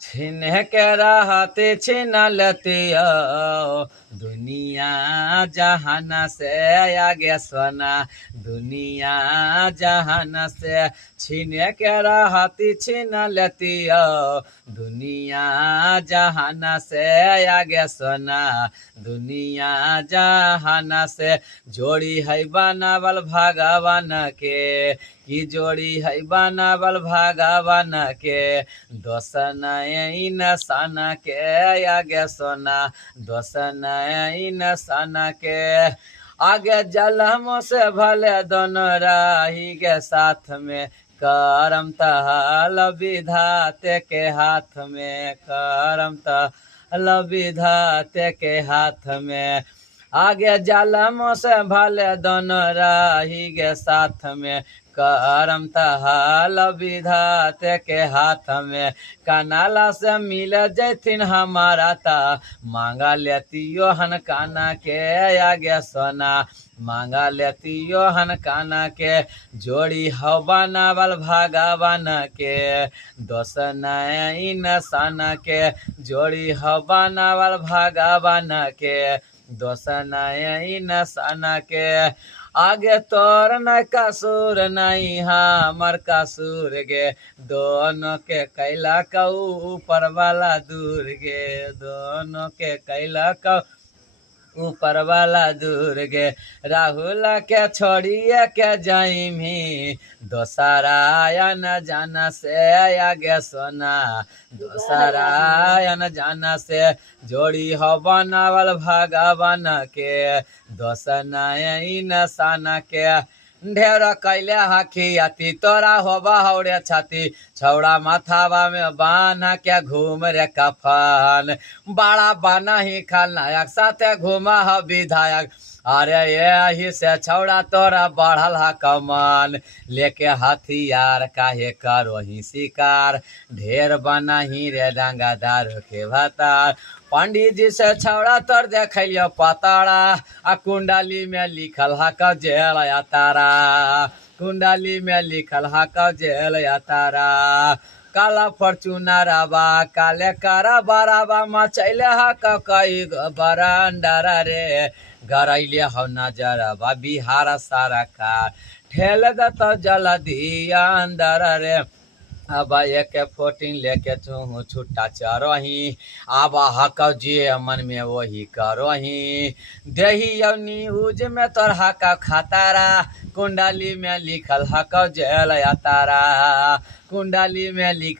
छिन्ह के रहते छिना लेते दुनिया जहान से आगे सोना दुनिया जहान से छीन के रहती छीन लेती दुनिया जहान से आगे सोना दुनिया जहान से जोड़ी है बनावल भगवान के की जोड़ी है बनावल भगवान के दोष नहीं इंसान के आगे सोना दोष नहीं इंसान के आगे जलमों से भले दोनों राही के साथ में करम तहल विधाते के हाथ में करम तहल विधाते के हाथ में आगे जलमों से भले दोनों राही के साथ में करम तहल विधाते के हाथ में कनाला से मिल जैथिन हमारा ता मांगा लेतियो हन काना के आगे सोना मांगा लेतियो हन काना के जोड़ी हो बनावल भगवान के दोष नहीं इंसान के जोड़ी हो बनावल भगवान के दोष नहीं इंसान के आगे तोर न कसूर नहीं हमर कसूर गे दोनों के कैला का ऊपर वाला दूर गे दोनों के कैला का ऊपर वाला दूर गे राहुल के छोड़िए के जाइमी दोसरा न जाना से आगे सोना दोसरा न जाना से जोड़ी हो बनावल भगवान के दोष नहीं इंसान के ढेर कैले हखियाती तोरा होबा हौरे छाती छौड़ा माथावा में बान्हा के घूम रे कफन बड़ा बना ही खलनायक साथे घूमा ह विधायक अरे यही से छौड़ा तोरा बढ़ल हा कमान लेके हथियार काहे करो ही शिकार ढेर बना ही रे डंगादार के भतार पंडित जी से छौड़ा तोर देखलियो पताड़ा आ कुंडली में लिखल हा क जेल या तारा कुंडली में लिखल हा क जेल या तारा काला फॉर्चूनरबा काले कारा बराबा मचैले हा कई बरांडारा रे गरैले हो नजरबा बिहार सरकार ठेल दत जल्दी अंदर रे अब एक 14 लेके तू छुट्टा चरही अब हक जे मन में वही करही देही न्यूज में तोर हक खतारा कुंडली में लिखल हक जेल या तारा कुंडली में लिख